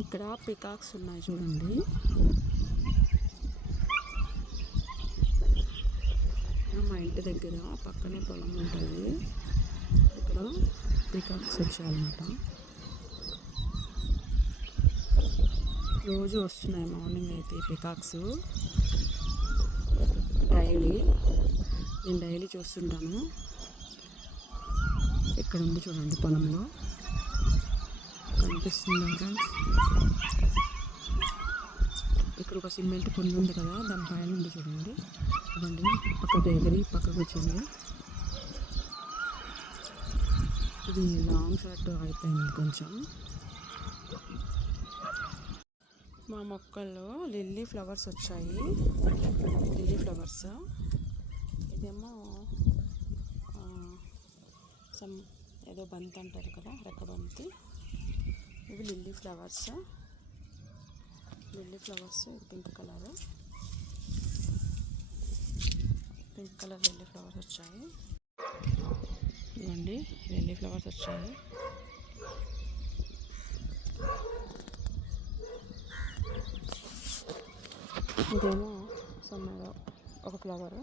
ఇక్కడ పికాక్స్ ఉన్నాయి చూడండి. మా ఇంటి దగ్గర పక్కనే పొలం ఉంటుంది. ఇక్కడ పికాక్స్ వచ్చాయన్నమాట. రోజు వస్తున్నాయి మార్నింగ్ అయితే పికాక్స్. డైలీ నేను డైలీ చూస్తుంటాను. ఇక్కడ ఉంది చూడండి పొలంలో. కనిపిస్తుందా ఫ్రెండ్స్ ఇక్కడ ఒక సిమెంట్ కొండ ఉంది కదా దాని పైన ఉంది చూడండి. అదండి పక్క ఎగిరి పక్కకు వచ్చింది ఇది లాంగ్ షార్ట్ అయిపోయింది కొంచెం. మా మొక్కల్లో లిల్లీ ఫ్లవర్స్ వచ్చాయి. Lily flowers. ఇదేమో సమ్ ఏదో బంతి అంటారు కదా రెక్కబంతి ఇవి లిల్లీ ఫ్లవర్స్. లిల్లీ ఫ్లవర్స్ ఇది pink colour. Pink colour lily flowers వచ్చాయి. ఇవ్వండి లిల్లీ ఫ్లవర్స్ వచ్చాయి. ఇదేమో సమ్మగా ఒక ఫ్లవర్.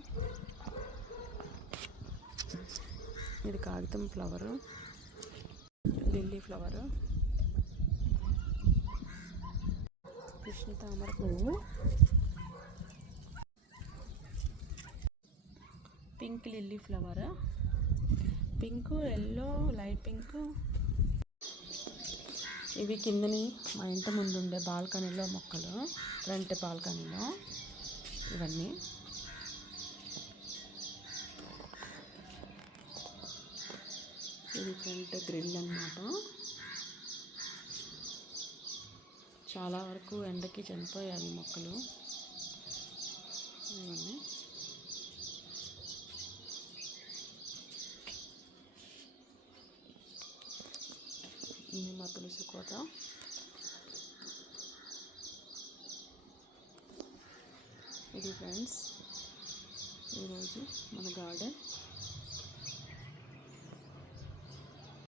ఇది కాగితం ఫ్లవరు. Lily flower. కృష్ణ తామర పువ్వు. Pink lily flower. Pink yellow light pink. ఇవి కిందని మా ఇంటి ముందు ఉండే బాల్కనీలో మొక్కలు ఫ్రంట్ బాల్కనీలో ఇవన్నీ. ఇది ఫ్రంట్ గ్రిల్ అన్నమాట. చాలా వరకు ఎండకి చనిపోయాయి మొక్కలు. ఇవన్నీ ఇది మా తులసి కోట ఇది ఫ్రెండ్స్ ఈరోజు మన గార్డెన్.